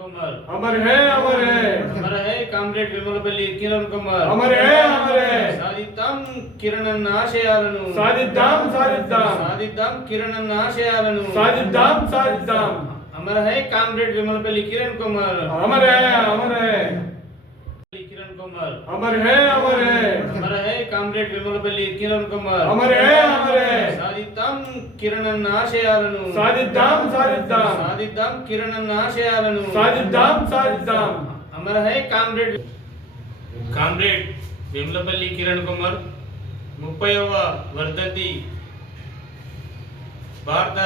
कुमार अमर है अमर है अमर है कामरेड वेमुलपల్లి కిరణ్ కుమార్ अमर है अमर है సాధిద్దాం కిరణ్ ఆశయాలను साजिद्दाम साजिद्दाम సాధిద్దాం కిరణ్ ఆశయాలను साजिद्दाम साजिद्दाम अमर है कामरेड वेमुलపల్లి కిరణ్ కుమార్ अमर है अमर है కిరణ్ కుమార్ अमर है अमर है अमर है कामरेड वेमुलపల్లి కిరణ్ కుమార్ अमर है अमर है సాధిద్దాం కిరణ్ ఆశయాలను साजिद्दाम साजिद्दाम సాధిద్దాం కిరణ్ ఆశయాలను साजिद्दाम साजिद्दाम अमर है కామ్రేడ్ వేములపల్లి కిరణ్ కుమార్ 30వ వర్ధంతి భారత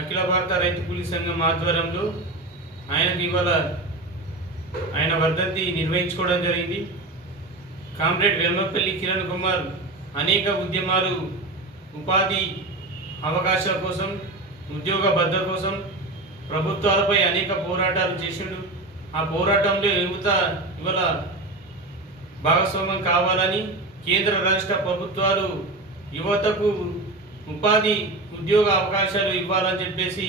అఖిల భారత రైతు కూలీ సంఘం ఆధ్వర్యంలో ఆయనకి ఇవాళ ఆయన వర్ధంతి నిర్వహించుకోవడం జరిగింది. కామ్రేడ్ వేములపల్లి కిరణ్ కుమార్ అనేక ఉద్యమాలు, ఉపాధి అవకాశాల కోసం, ఉద్యోగ భద్రత కోసం ప్రభుత్వాలపై అనేక పోరాటాలు చేసిండు. ఆ పోరాటంలో యువత ఇవాళ భాగస్వామ్యం కావాలని కేంద్ర రాష్ట్ర ప్రభుత్వాలు యువతకు ఉపాధి ఉద్యోగ అవకాశాలు ఇవ్వాలని చెప్పేసి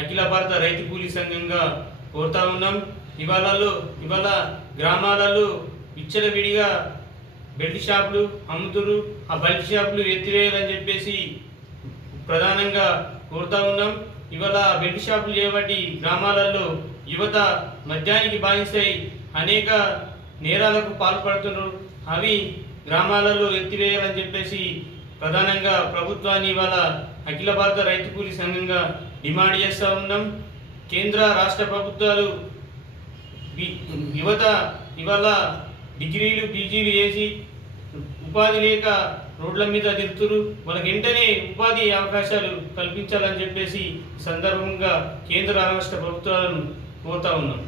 అఖిల భారత రైతు కూలీ సంఘంగా కోరుతా ఉన్నాం. ఇవాళ గ్రామాలలో విచ్చలవిడిగా బెల్ట్ షాపులు అమ్ముతురు. ఆ బెల్ట్ షాపులు ఎత్తివేయాలని చెప్పేసి ప్రధానంగా కోరుతా ఉన్నాం. ఇవాళ బెల్ట్ షాపులు చేయబట్టి గ్రామాలలో యువత మద్యానికి బానిసై అనేక నేరాలకు పాల్పడుతున్నారు. అవి గ్రామాలలో ఎత్తివేయాలని చెప్పేసి ప్రధానంగా ప్రభుత్వాన్ని ఇవాళ అఖిల భారత రైతు కూలీ సంఘంగా డిమాండ్ చేస్తూ ఉన్నాం. కేంద్ర రాష్ట్ర ప్రభుత్వాలు యువత ఇవాళ డిగ్రీలు పీజీలు చేసి ఉపాధి లేక రోడ్ల మీద తిరుగుతురు. వాళ్ళకి వెంటనే ఉపాధి అవకాశాలు కల్పించాలని చెప్పేసి సందర్భంగా కేంద్ర రాష్ట్ర ప్రభుత్వాలను కోరుతా ఉన్నాం.